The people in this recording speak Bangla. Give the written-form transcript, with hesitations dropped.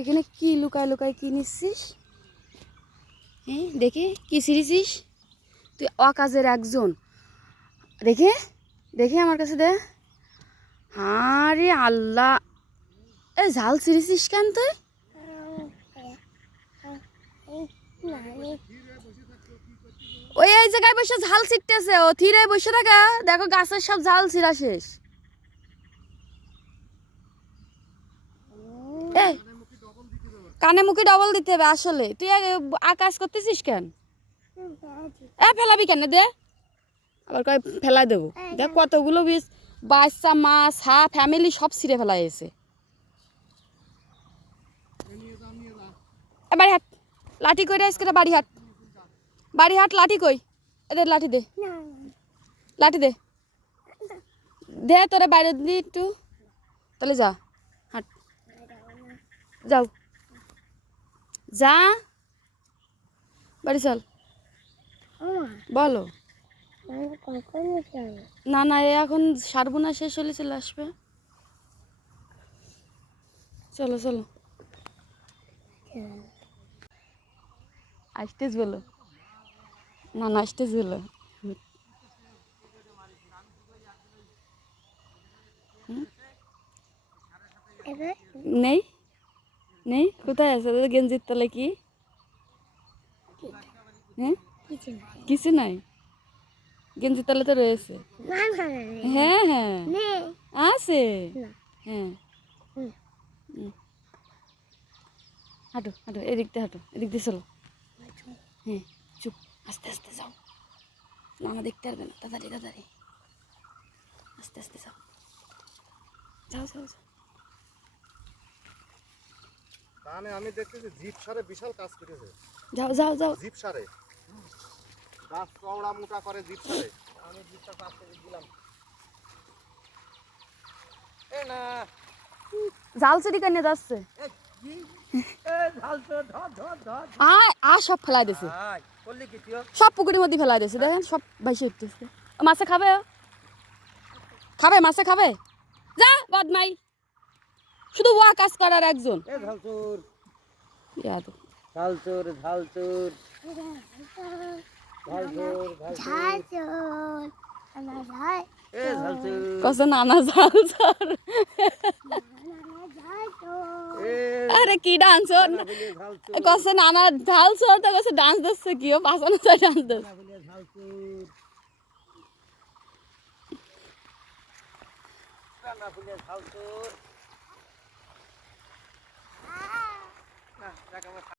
এখানে কি লুকায় লুকায় কি নিচ্ছিস? হ্যাঁ দেখে কি ছিঁড়িছিস তুই? অকাজের একজন। দেখে দেখে আমার কাছে দে। আরে আল্লাহ, এ ঝাল ছিঁড়িছিস কেন তুই? ওই এই জায়গায় বসে ঝাল ছিটতেছে, ও থিরে বসে থাকা। দেখো গাছের সব ঝাল ছিঁড়া শেষ। এই কানে মুখে ডবল দিতে হবে। আসলে তুই আকাশ করতেছিস কেন? ফেলাবি কেন? দে আবার কয় ফেলাই দেবো। দেখ কতগুলো বীজ, বাচ্চা মাছ হা ফ্যামিলি সব ছিঁড়ে ফেলাই এসে। বাড়ি হাট, লাঠি কই রে আজকে? বাড়ি হাট, বাড়ি হাট, লাঠি কই? এদের লাঠি দে, লাঠি দে, দে তোরা বাইরে দিলি একটু। তাহলে যা, হাট, যাও, যা বাড়ি চল। বলো না না, এখন সারবো না, শেষ হলে চলে আসবে। চলো চলো, আসতেছ বলো। না না, আসতেছ বলো। নেই নেই, কোথায় আছে? গেঞ্জির তলে কি? হ্যাঁ কিছু নাই, গেঞ্জির তলে তো রয়েছে। হ্যাঁ হ্যাঁ আছে, হ্যাঁ। হাঁটো হাঁটো, এদিক দিয়ে হাঁটো, এদিক দিয়ে চলো। হ্যাঁ চুপ, আস্তে আস্তে যাও, নানা দেখতে পারবে না। তাড়াতাড়ি তাড়াতাড়ি, আস্তে আস্তে যাও, যাও যাও যাও। তাহলে আমি দেখতেছি জিপ সারে বিশাল কাজ করেছে। যাও যাও যাও, জিপ সারে গাছ চওড়া মোটা করে জিপ সারে। আমি জিপটা কাজ করে দিলাম। এ না জাল চুরি করে যাচ্ছে। সব ফেলাই দিছে, সব পুকুরের মধ্যে ফেলাই দিছে। দেখেন সব ভাইসে উঠতেছে। মাছে খাবে, খাবে মাছে খাবে। যা বদমাই, শুধু ওয়া কাজ করার একজন। কসে নানা ঝাল চোর। আরে কি ডান্স কসে নানা ঝাল চোর, তো কসে ডান্স দিচ্ছে কি? ও পাছানো চাই ডান্স দিচ্ছে।